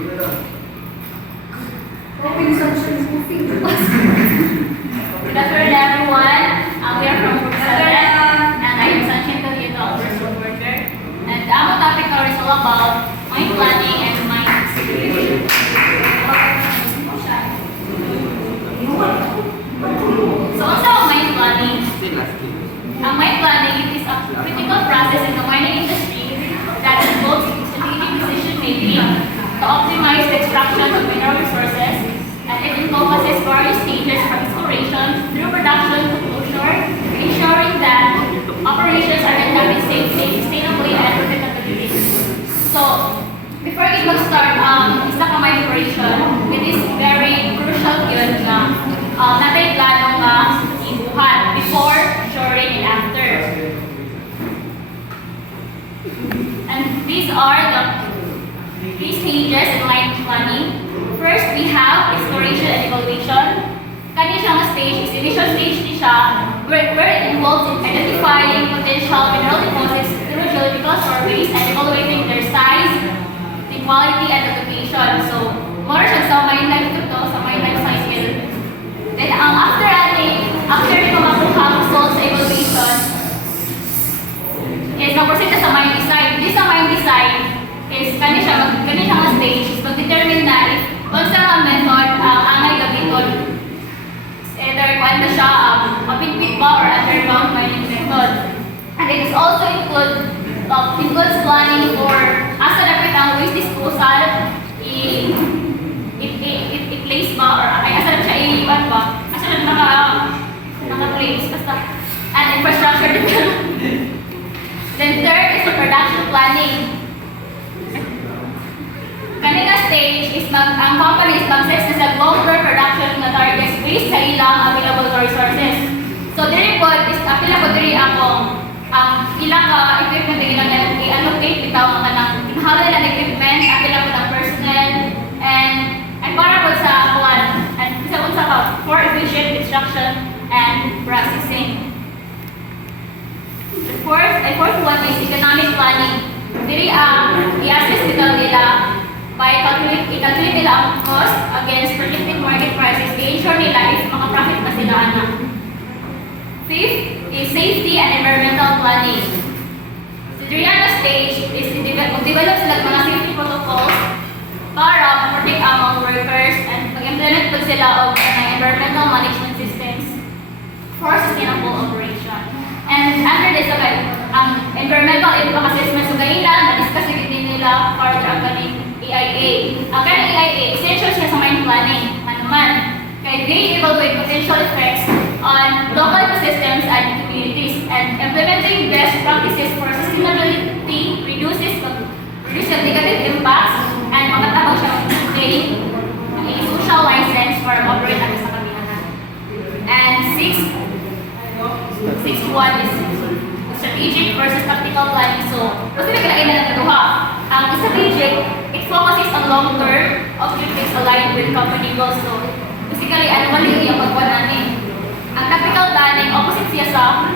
Good afternoon, everyone. We are from Group 7, and I am Sunshine Cavieto, a social worker. And our topic is all about mind planning and mind security. So, what's our mind planning? Ang mind planning is a critical process in the mining industry that involves strategic decision making to optimize the extraction of mineral resources, and it encompasses various stages from exploration through production to closure, ensuring that operations are conducted safely, sustainably, and profitably. So, before it mag-start isa ka mine operation, it is very crucial yun na natin plano nga ibuhat before, during, and after. And these are the three stages in mine planning. First, we have exploration and evaluation. Kani siyang stage is initial stage ni siya where it involves in identifying potential mineral deposits through geological surveys and evaluating their size, the quality, and the location. So, more siya sa mine life sa mine life cycle. Then, after ito makuha ang results sa evaluation, is mag-proceed sa mine design. This sa mine design is kani siya stage is mag-determine na if unsa nga method ang angay gamiton. Either kung ano siya open-pit ba or underground mining method. And it is also includes planning for asa dapat ang waste disposal i-place ba or asa dapat siya iiwan ba, asa dapat naka-place basta, and infrastructure development. Then third is the production planning. Kanina stage is ang company is mag-set sa long-term production na targets based sa ilang available resources. So, diri po is apila po diri ang ilang equipment na ilang i-allocate bitaw mga nang tinahara nila ng equipment, apila po ng personnel, and para po sa kuwan, and isa po sa for efficient extraction and processing. The fourth one is economic planning. Diri i-assess nila by i-calculate nila ang cost against projected market prices, i-ensure nila if maka-profit na sila ana. Fifth is safety and environmental planning. So during stage is mag-develop sila ng mga safety protocols para protect ang mga workers and mag-implement po sila of environmental management systems for sustainable operation. And under this, ang environmental impact assessment, so ganyan na-discuss din nila further ang ganing EIA. Ang kanang EIA, essential siya sa mine planning. Manuman, kaya they evaluate potential effects on local ecosystems and communities, and implementing best practices for sustainability reduce the negative impacts, and makatabang siya maintain a social license for operate ang sa kabilahan. And sixth one is strategic versus tactical planning. So, kasi nagkalain na nagkaduha. Ang strategic, it focuses on long-term objectives aligned with company goals. So, basically, mali yung pagkuha natin. Ang tactical planning, opposite siya sa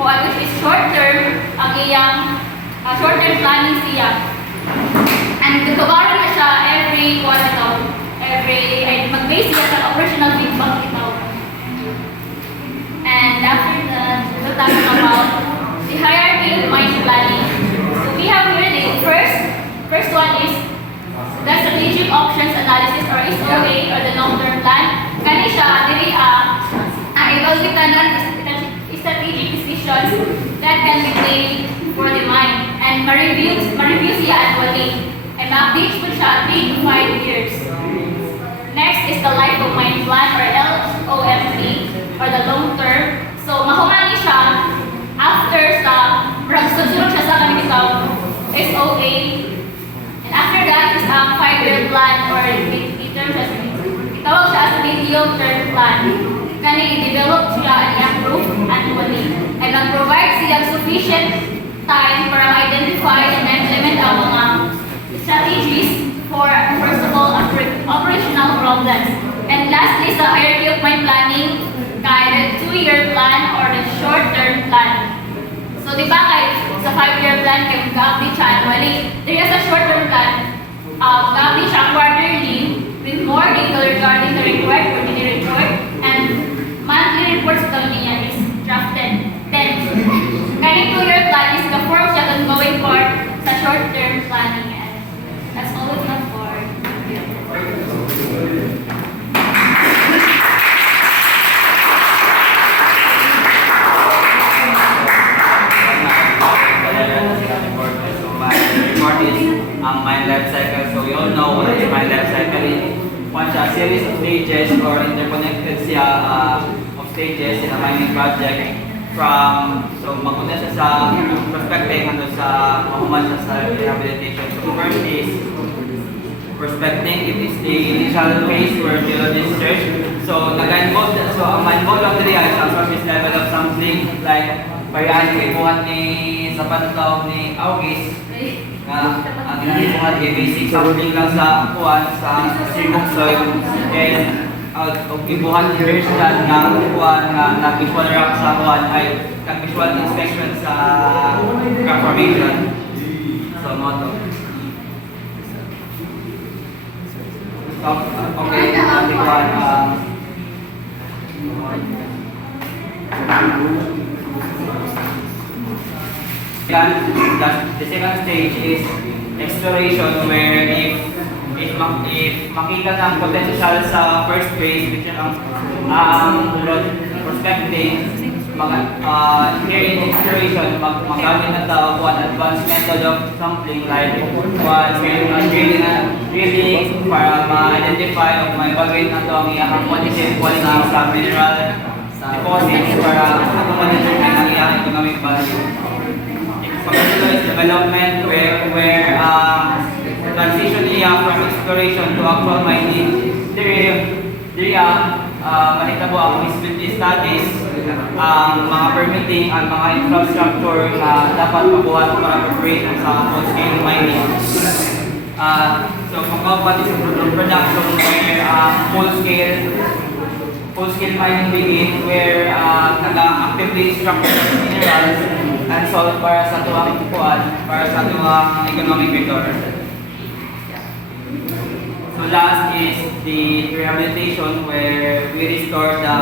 which is short-term, ang iyang short-term planning siya. And nagkabaran na siya every mag-base siya sa operational feedback ito. And after that, we'll talk about the hierarchy of mine planning. So we have here the first one is the strategic options analysis or SOA or the long-term plan. Kani siya diri evaluate strategic decisions that can be made for the mine and ma-review siya annually and ma-update po siya 3 to 5 years. Next is the life of mine plan or LOMP or the long term. So, mahumani siya after sa sunod siya sa kanang SOA. And after that is ang 5-year plan or itawag siya as medium-term plan. Kani i-develop siya and i-approve annually. And mag-provide siya sufficient time para ma-identify and implement ang mga strategies for, first of all, operational problems. And lastly, sa hierarchy of mine planning, kaya the 2-year plan or the short-term plan. So, di ba kay sa 5-year plan, kaya mag-update siya annually. There is a short-term plan, mag-update siya quarterly dito regarding the report, quarterly report, and monthly reports daw niya is drafted. Then, kaning 2-year plan is the form siya kung going for sa short-term planning. And that's all it's not for. So my report is mind life cycle. So we all know what is mind life cycle is. One siya, series of stages or interconnected siya of stages in a mining project. So magpunta siya sa prospecting hanggang sa mahuman siya sa rehabilitation. So first is prospecting. It is the initial phase where geologists search. So nag-involve, so ang ma-involve lang diri ay sa surface level of sampling, like parihan kay buhat ni sa pantawag ni August nga ang ginagawa kay basic sampling lang sa kuan sa sirmong soil, and gibuhat ni Hirschland nga kuan nga nag-visual rock sa kuan ay nag-visual inspection sa rock formation. So mo to. Okay, ati kuan the second stage is exploration, where if makita ng potential sa first phase, which is ang prospecting, here in exploration, magamit na tao one advanced method of sampling, like drilling para ma-identify o may bagay na ito ang iyang quantity sa mineral deposits para ma-determine ang iyang economic value. Pagkatalo is development, where transition niya from exploration to actual mining. Mahitabo ang feasibility studies, ang mga permitting, ang mga infrastructure na dapat mabuhat para preparation sa full-scale mining. So pagkapat is production, where full-scale mining begin, where nag-actively structure minerals and salt para sa tuwang kuan, para sa tuwang economic vector. So last is the rehabilitation, where we restore the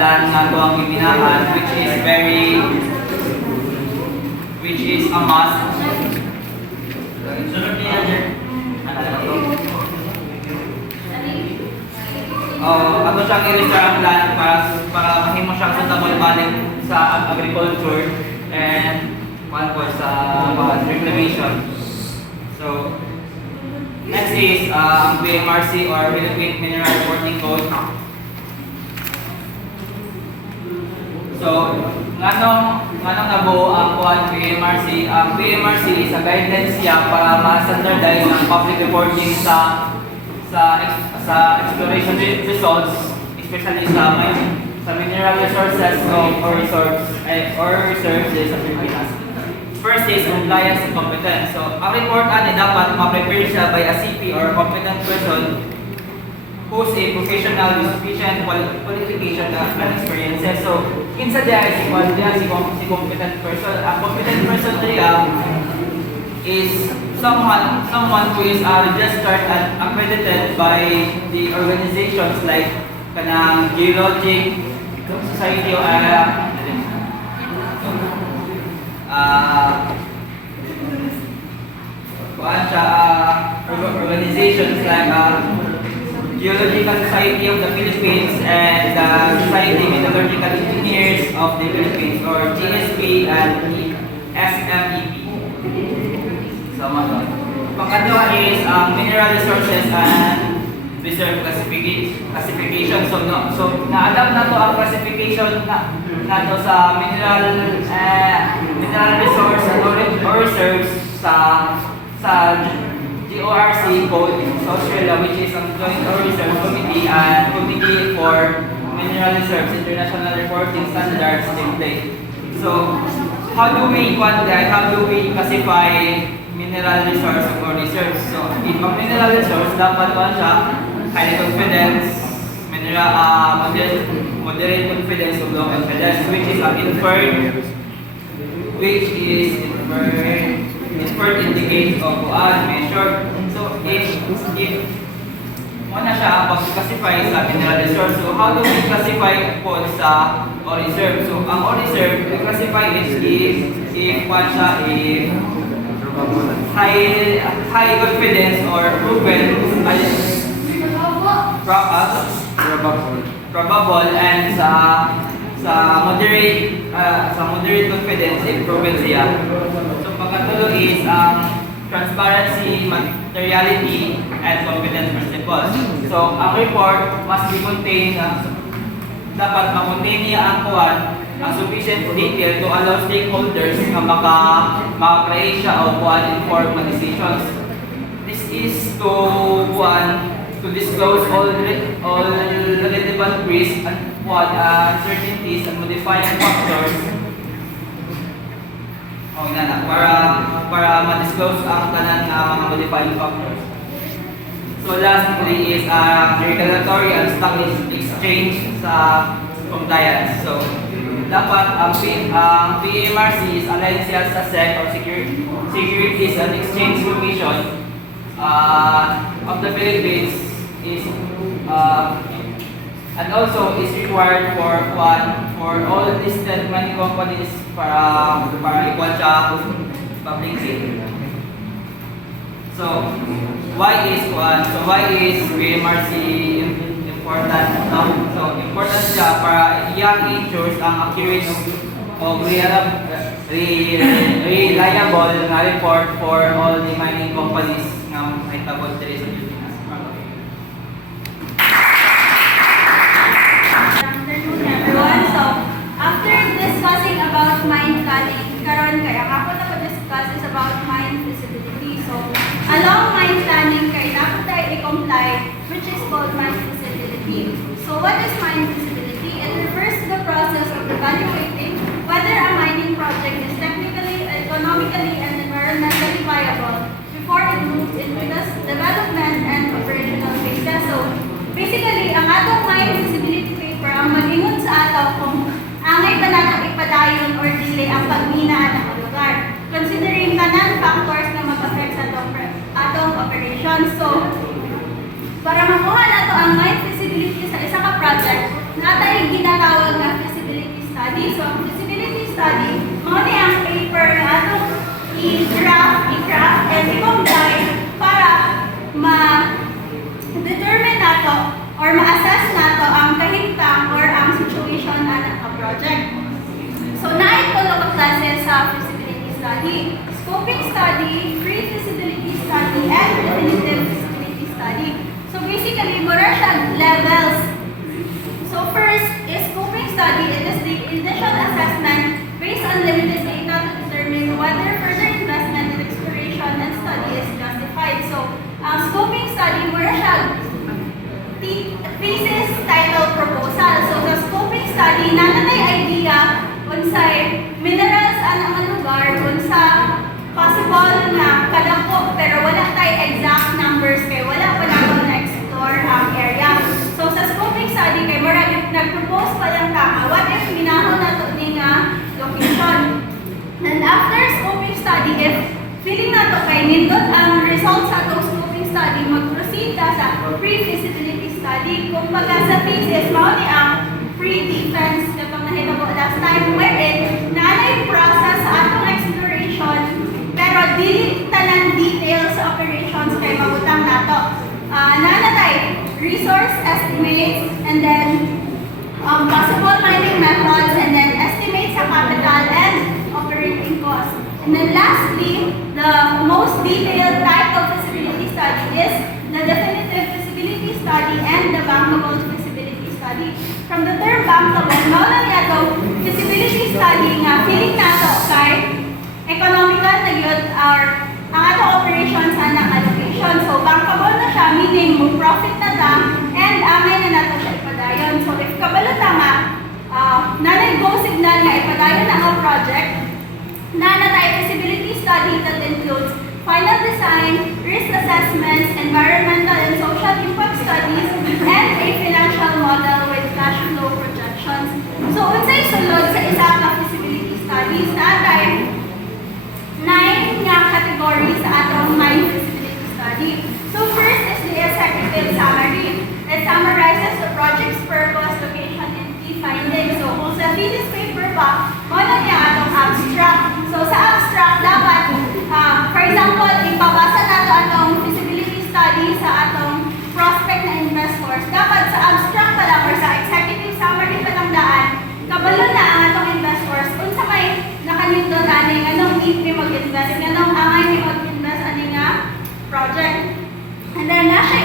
land na tuwang iminahan, which is a must. Ano siyang i-restore ang land para mahimo siyang suitable balik sa agriculture and one po sa reclamation. So next is ang PMRC, or Philippine Mineral Reporting Code. So nganong nabuo ang PMRC? Ang PMRC is a guidelines siya para ma-standardize ang public reporting sa exploration results, especially sa mineral resources or reserves sa Pilipinas. First is compliance and competence. So, ang report ani dapat ma-prepare siya by a CP or competent person who's a professional with sufficient qualification and experiences. So, kinsa diya si competent person. Ang competent person diya is someone who is registered and accredited by the organizations like kanang Geologic Society or organizations like Geological Society of the Philippines and the Society of Metallurgical Engineers of the Philippines, or GSP and SMEP. Pangalawa is mineral resources and reserve classification. So na-adapt na to ang classification na to sa mineral resource or reserves sa GORC code sa Australia, which is ang Joint Reserve Committee and Committee for Mineral Reserves International Reporting Standards template. So how do we classify mineral resource or reserves? So if a mineral resource, dapat siya high confidence, moderate confidence, or low confidence, which is inferred indicates of measured. So if Muna siya pag-classify sa mineral resource. So how do we classify po sa ore reserve? So ang ore reserve, we classify is if what siya, if high confidence or proven probable and sa moderate confidence if proven siya. So pagkatulo is transparency, materiality, and confidence principles. So ang report must be contained, dapat ma-contain niya ang kuwan ang sufficient detail to allow stakeholders na maka-create siya o informed decisions. This is to disclose all relevant risks and uncertainties and modifying factors. Para ma-disclose ang tanan mga modifying factors. So lastly is regulatory and stock exchange sa compliance. So dapat ang PMRC is aligned siya sa SEC or Securities and Exchange Commission of the Philippines is and also is required for all listed mining companies para ikuan siya public safety. So why is PMRC important? So important siya para i-ensure ang accurate o reliable na report for all the mining companies na may tabot diri sa Pilipinas. Everyone, so after discussing about mine planning, karon kaya ako na discuss is about mine feasibility. So along mine planning kay dapat tayo i-comply which is called mine feasibility. So what is mine feasibility? It refers to the process of evaluating whether a mining project is technically, economically, and environmentally viable before it moves into the development and operational phases. So basically, ang atong mine feasibility paper ang mag-ingon sa ato kung angay ba natin ipadayon or delay ang pagmina ng lugar, considering tanan factors na mag-affect sa atong operations. So, para makuha nato ang mine feasibility sa isa ka project, natay ginatawag na feasibility study. So, ang feasibility study, mao ni ang paper na atong i-craft, and i-comply para ma-determine nato or ma-assess nato ang kahintang or ang situation na project. So, naitulo ka klase sa feasibility study: scoping study, pre-feasibility study, and definitive feasibility study. So, basically, mura siya levels. So, first is scoping study. It is the initial assessment based on limited data to determine whether further investment in exploration and study is justified. So, scoping study, mura siya thesis, title, proposal. So, sa scoping study, nanatay idea unsay minerals ang lugar, unsa possible na kadako, pero wala tayo exact numbers kay wala pa naman na-explore ang area. So, sa scoping study, kay mura nag-propose pa lang tama, what if minahon na ito nga location? And after scoping study, if feeling na ito kay nindot ang results sa itong scoping study, mag-proceed ka sa pre-feasibility study. Kung baga sa thesis, mao ni ang pre-defense katong nahitabo last time, wherein naanay process sa atong exploration, pero dili tanan details sa operations kay mabutang nato. Nanatay resource estimates, and then possible mining methods, and then estimates sa capital and operating costs. And then lastly, the most detailed type of feasibility study is the definitive feasibility study and the bankable feasibility study. From the term bankable, mawala niya ito feasibility study nga feeling nato kay economical na yun or ang atong operations sa allocation. So, bankable na siya, meaning mo profit na ta and amay na nato siya ipadayon. So, if kabalo tama, nanay go signal nga ipadayon na ang project, nanatay feasibility study that includes final design, risk assessments, environmental and social impact studies, and a financial model with cash flow projections. So, unsay sulod sa isa ka feasibility studies, natay 9 nga categories sa atong mine feasibility study. So, first is the executive summary.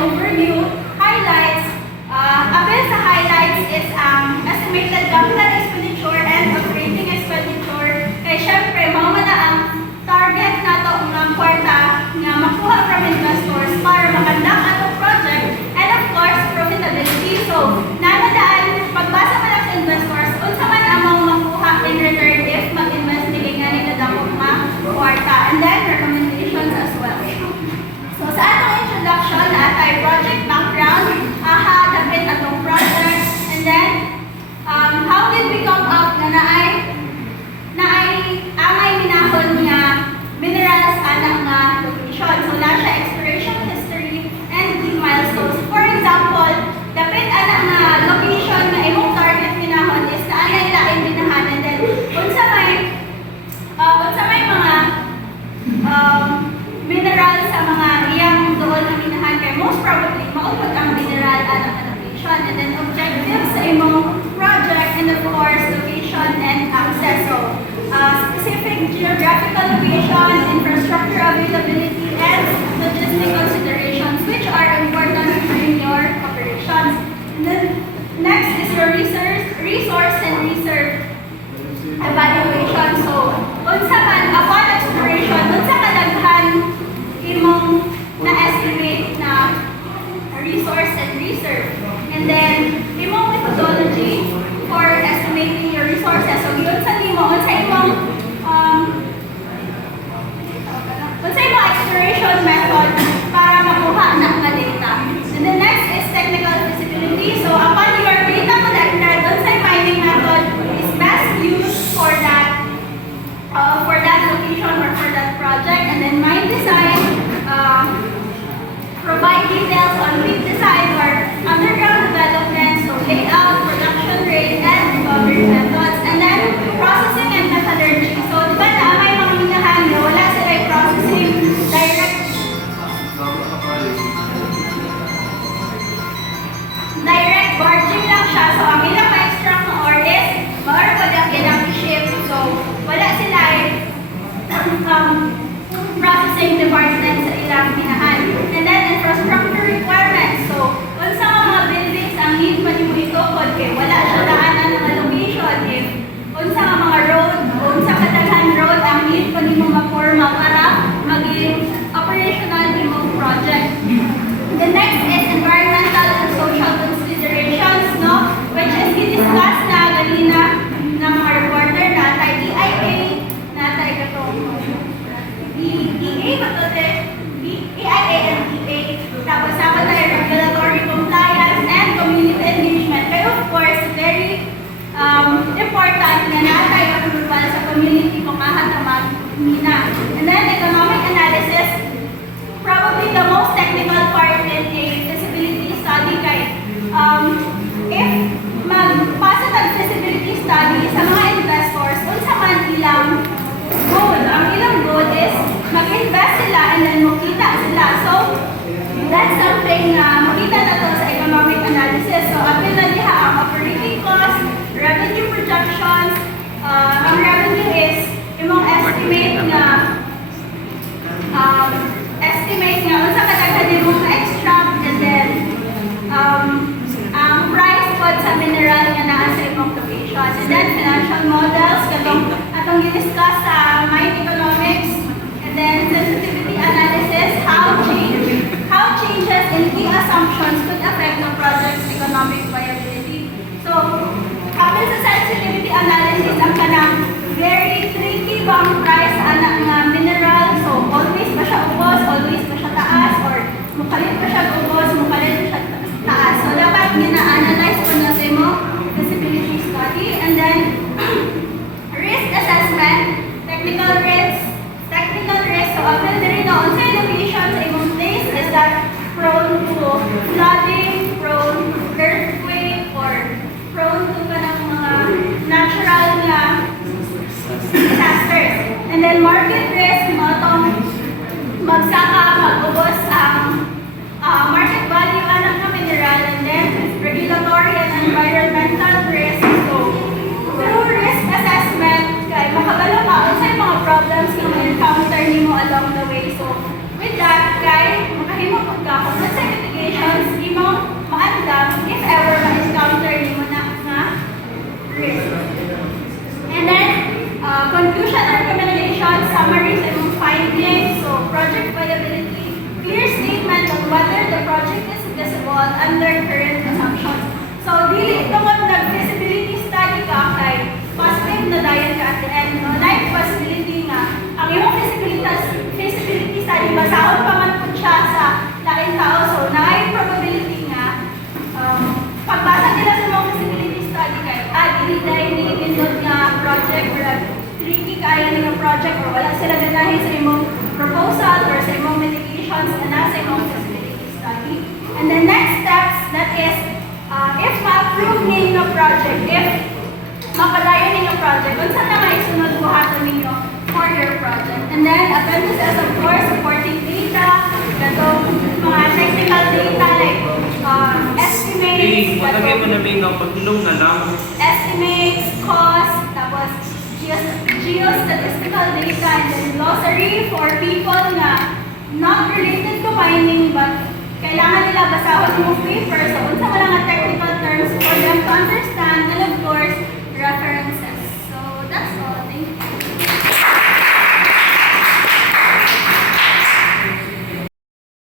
overview, highlights. Apil sa highlights is ang estimated capital expenditure and operating expenditure. Kaya syempre, mamala ang target nato nga kwarta nga makuha from investors para makandak atong project and of course, profitability. So, nanadaan, pagbasa mo lang sa investors, unsa man among makuha in return if mag-invest nila nga ni kadakop nga kwarta. And then, recommendations as well. So, sa atong introduction, atay project background, dapit atong project, and then, how did we come up na angay minahon nga minerals anak nga location. So, na siya exploration history and key milestones. For example, dapit anak nga location na imong target minahon is na angay laing minahan, and then, unsa may mga mineral sa mga iyang doon na minahan kay most probably maupod ang mineral anak nga location, and then objectives sa imong project, and of course location and access. So specific geographical location, infrastructure availability, and logistic considerations which are important during your operations. And then next is your resource and reserve evaluation. So unsa man upon exploration, unsa kadaghan imong na-estimate na resource and reserve. And then, imong methodology for estimating your resources. So, yun sa imong exploration method para makuha na nga data. And the next is technical feasibility. So, upon your data collected, unsay mining method is best used for that location or for that project. And then mine design, provide details on pit design or underground development, so layout, production rate, and recovery methods. And then processing and metallurgy. So di ba na may mga minahan na wala sila processing direct barging lang siya. So ang ilang ma-extract ng ore is maarapad ilang i-ship. So wala sila processing department sa ilang minahan. And then infrastructure requirements. So unsa mga buildings ang need pa nimo itukod kay wala siya daanan ng location. If unsa nga mga road, unsa kadaghan road ang need pa nimo maporma para maging operational imong project. The next is environmental and social considerations, no? Which is i-discuss na ganina ng mga reporter na tayo EIA, na tayo katong EIA and EA. Tapos sama tayo regulatory compliance and community engagement. Pero of course, very important na natay approval sa community kung kahatamag mina. And then economic analysis, probably the most technical part in a feasibility study kay if magpasa tag feasibility study sa mga investors, unsa man ilang goal. Ang ilang goal is mag-invest sila and then makita sila. So that's something na makita na to sa economic analysis. So apil na diha ang operating cost, revenue projections. Ang revenue is imong estimate nga unsa kadaghan imong na-extract, and then ang price pod sa mineral nga naa sa imong location. And then financial models atong gi-discuss sa mine economics, and then sensitivity analysis, how changes in key assumptions could affect the project's economic viability. So kapag sa sensitivity analysis, ang kanang very tricky bang price anak nga mineral. So always ba siya ubos, always ba siya taas, or mukalit ba siya ubos, mukalit ba siya taas. So dapat gina-analyze po na sa imo feasibility study. And then risk assessment, technical risk. So apil diri na unsay location sa imong place is that prone to flooding, prone to earthquake, or prone to kanang mga natural nga disasters. And then market risk, mo tong magsaka, mag-ubos ang market value anak nga mineral. And then regulatory and environmental risk. So through risk assessment, kay makabalo ka unsay mga problems nga ma-encounter nimo along the way. So with that, kay makahimo pud ka kung unsay mitigation dili tungod nag-feasibility study ka kay positive na dayon ka at the end, no? Like possibility nga, ang iyong feasibility study, basahon pa man po siya sa laking tao. So, na probability nga, pagbasa nila sa mga feasibility study kay, dili dahil nilipindot nga project or tricky kaya nga project or wala sila ganahin sa imong proposal or sa imong mitigations na nasa imong feasibility study. And the next steps, that is, if ma-approve ninyo project, if mapadayon ninyo project, kung saan na nga isunod buhaton ninyo for your project. And then, appendices, of course, supporting data, katong mga technical data like estimates, Matagay mo namin ang pagtulong na lang. estimates, cost, tapos geostatistical data, and then glossary for people na not related to mining but kailangan nila basahon yung paper. So, unsa man nga technical terms for them to understand, and of course, references.